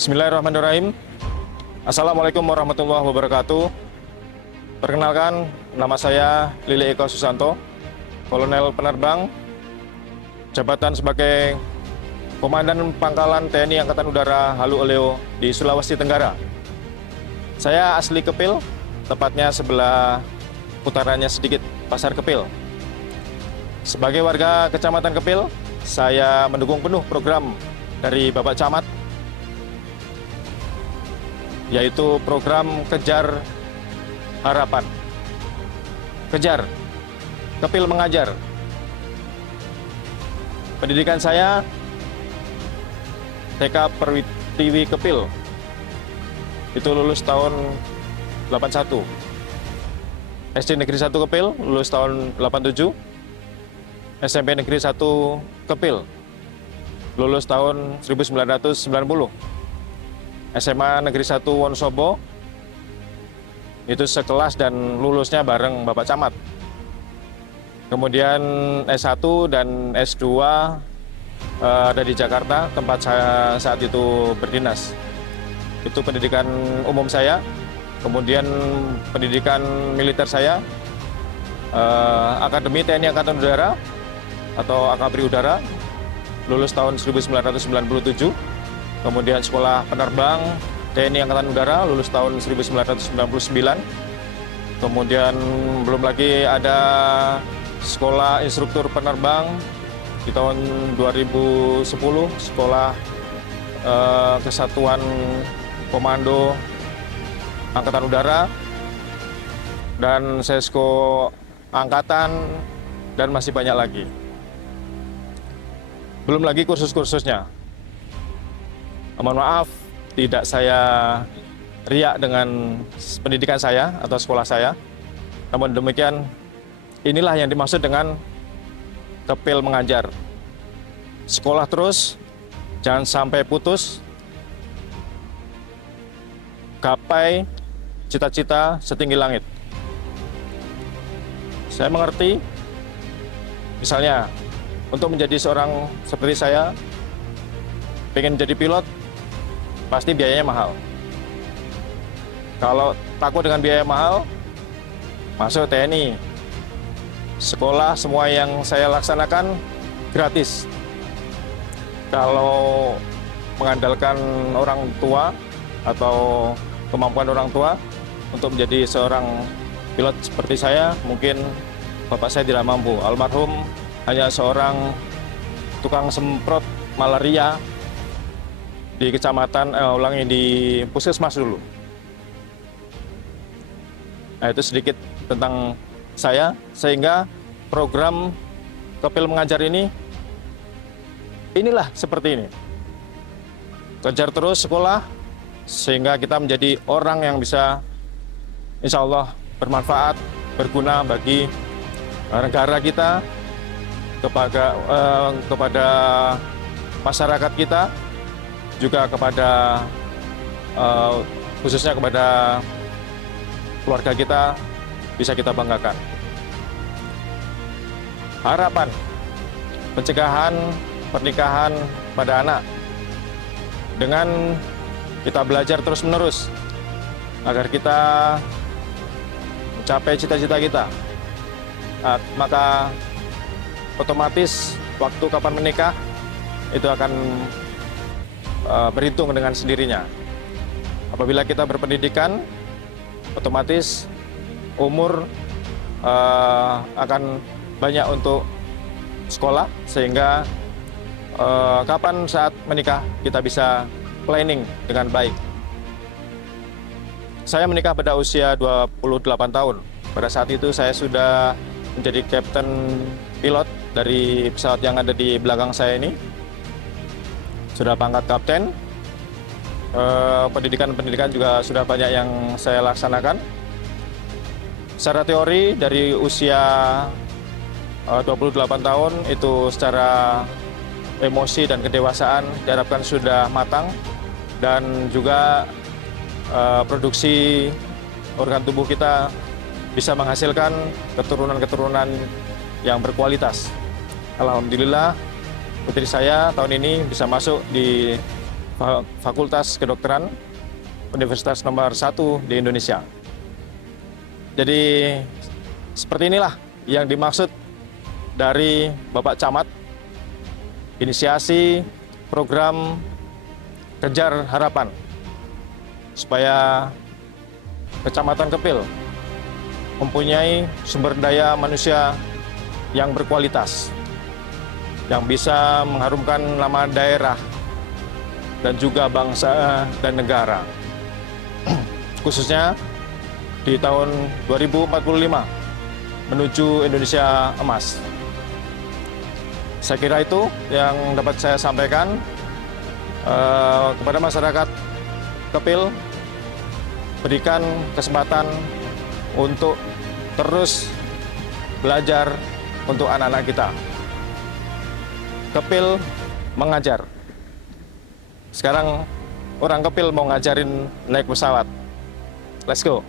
Bismillahirrahmanirrahim. Assalamualaikum warahmatullahi wabarakatuh. Perkenalkan, nama saya Lili Eko Susanto, Kolonel Penerbang, jabatan sebagai Komandan Pangkalan TNI Angkatan Udara Halu Oleo di Sulawesi Tenggara. Saya asli Kepil, tepatnya sebelah putarannya sedikit, Pasar Kepil. Sebagai warga Kecamatan Kepil, saya mendukung penuh program dari Bapak Camat, yaitu program Kejar Harapan. Kejar, Kepil mengajar. Pendidikan saya TK Pertiwi Kepil, itu lulus tahun 81. SD Negeri 1 Kepil, lulus tahun 87. SMP Negeri 1 Kepil, lulus tahun 1990. SMA Negeri 1 Wonosobo, itu sekelas dan lulusnya bareng Bapak Camat. Kemudian S1 dan S2 ada di Jakarta, tempat saya saat itu berdinas. Itu pendidikan umum saya. Kemudian pendidikan militer saya, Akademi TNI Angkatan Udara atau Akabri Udara, lulus tahun 1997. Kemudian sekolah penerbang TNI Angkatan Udara, lulus tahun 1999. Kemudian belum lagi ada sekolah instruktur penerbang di tahun 2010, sekolah Kesatuan Komando Angkatan Udara, dan Sesko Angkatan, dan masih banyak lagi. Belum lagi kursus-kursusnya. Mohon maaf, tidak saya riak dengan pendidikan saya atau sekolah saya. Namun demikian, inilah yang dimaksud dengan Kepil mengajar. Sekolah terus, jangan sampai putus. Gapai cita-cita setinggi langit. Saya mengerti, misalnya, untuk menjadi seorang seperti saya, pengen jadi pilot, pasti biayanya mahal. Kalau takut dengan biaya mahal, masuk TNI. Sekolah semua yang saya laksanakan gratis. Kalau mengandalkan orang tua atau kemampuan orang tua untuk menjadi seorang pilot seperti saya, mungkin bapak saya tidak mampu. Almarhum hanya seorang tukang semprot malaria di kecamatan, di puskesmas dulu. Nah, itu sedikit tentang saya, sehingga program Kepil mengajar ini, inilah seperti ini. Kejar terus sekolah, sehingga kita menjadi orang yang bisa, insya Allah, bermanfaat, berguna bagi negara kita, kepada masyarakat kita, juga kepada khususnya kepada keluarga kita, bisa kita banggakan. Harapan pencegahan pernikahan pada anak, dengan kita belajar terus-menerus agar kita mencapai cita-cita kita, maka otomatis waktu kapan menikah itu akan berhitung dengan sendirinya. Apabila kita berpendidikan, otomatis umur akan banyak untuk sekolah, sehingga kapan saat menikah kita bisa planning dengan baik. Saya menikah pada usia 28 tahun. Pada saat itu saya sudah menjadi kapten pilot dari pesawat yang ada di belakang saya ini. Sudah pangkat kapten. Pendidikan juga sudah banyak yang saya laksanakan. Secara teori dari usia 28 tahun itu secara emosi dan kedewasaan diharapkan sudah matang, dan juga produksi organ tubuh kita bisa menghasilkan keturunan-keturunan yang berkualitas. Alhamdulillah, putri saya tahun ini bisa masuk di Fakultas Kedokteran Universitas nomor 1 di Indonesia. Jadi seperti inilah yang dimaksud dari Bapak Camat, inisiasi program Kejar Harapan, supaya Kecamatan Kepil mempunyai sumber daya manusia yang berkualitas, yang bisa mengharumkan nama daerah dan juga bangsa dan negara, khususnya di tahun 2045 menuju Indonesia Emas. Saya kira itu yang dapat saya sampaikan kepada masyarakat Kepil. Berikan kesempatan untuk terus belajar untuk anak-anak kita. Kepil mengajar. Sekarang orang Kepil mau ngajarin naik pesawat. Let's go.